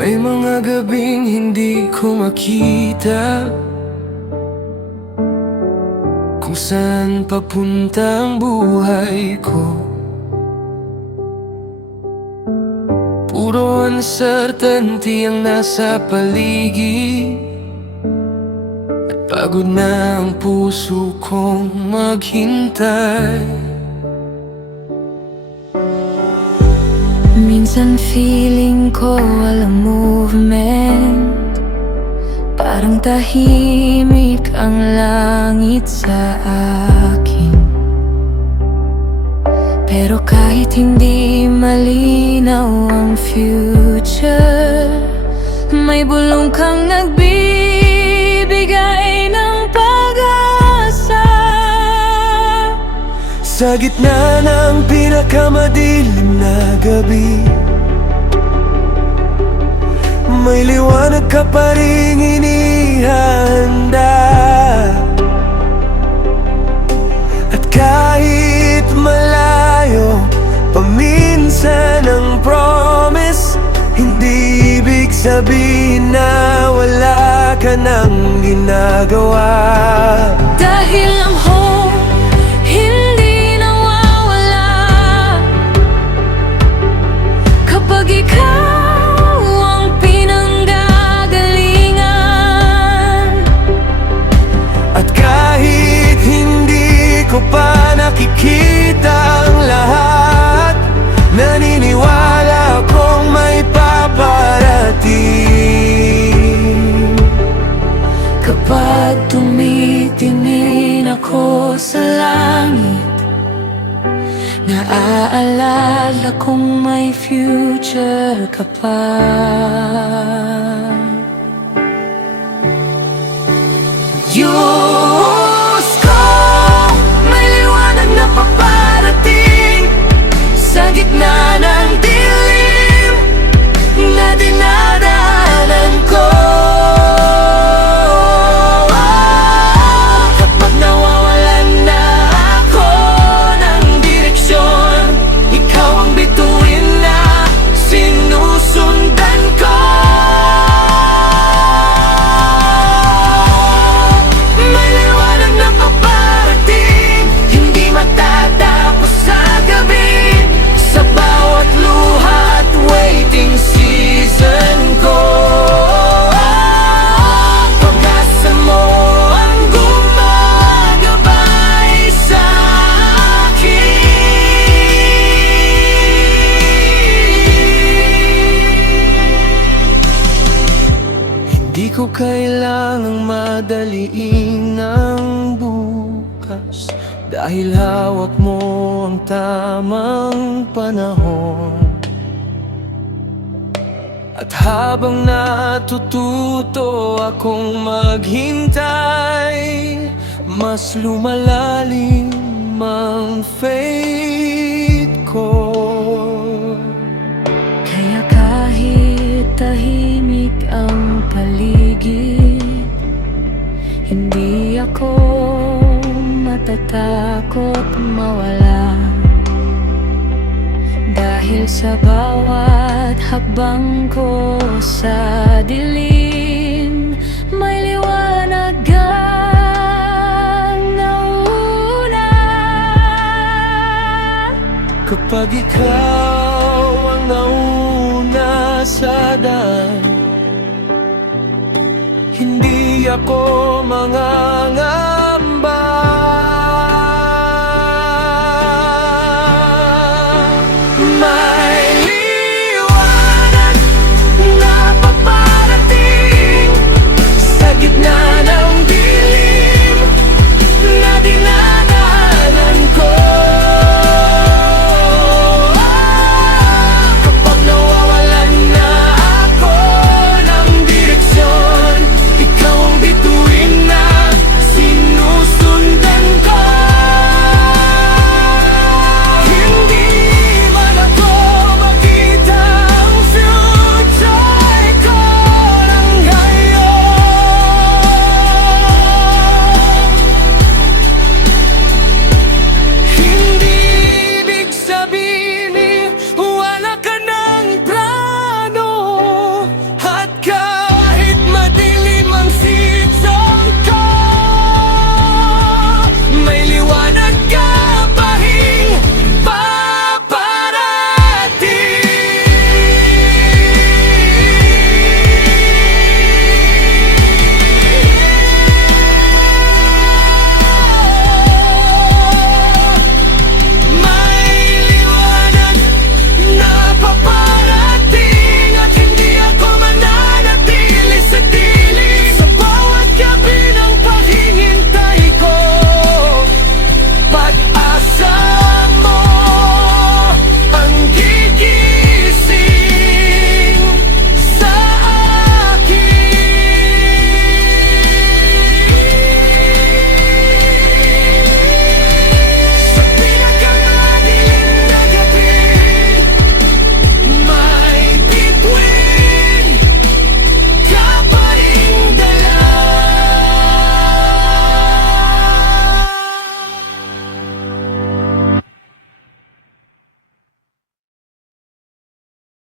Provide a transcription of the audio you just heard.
May mga gabing hindi ko makita kung saan papunta ang buhay ko. Puro uncertainty ang nasa paligid, at pagod na ang puso kong maghintay. Minsan feeling ko walang movement, parang tahimik ang langit sa akin. Pero kahit hindi malinaw ang future, may bulong kang nagbibigay ng pag-asa. Sa gitna ng pinakamadilim na gabi, may liwanag ka pa ring inihanda. At kahit malayo paminsan ang promise, hindi ibig sabihin na wala ka nang ginagawa. Dahil ang hope hindi nawawala kapag ikaw ang pinanggagalingan. At kahit hindi ko pa nakikita ang lahat, naniniwala akong may paparating. Kapag tumitingin ako sa langit, naaalala kong may future ka pa. Diyos ko, may liwanag na paparating sa gitna ng dilim na dinadaanan ko. Kapag nawawalan na ako ng direksyon, ikaw ang bituin na sinusundan ko. May liwanag na paparating, hindi matatapos sa gabi, sa bawat luha at waiting season ko. Pag-asa mo ang gumagabay sa akin. Hindi ko kailangang madaliin ang bukas, dahil hawak mo ang tamang panahon. At habang natututo akong maghintay, mas lumalalim ang faith ko. Kaya kahit tahimik ang paligid, hindi ako matatakot mawala. Dahil sa bawat hakbang ko sa dilim, may liwanag ang nauna. Kapag ikaw ang nauna sa daan, hindi ako mangangamba.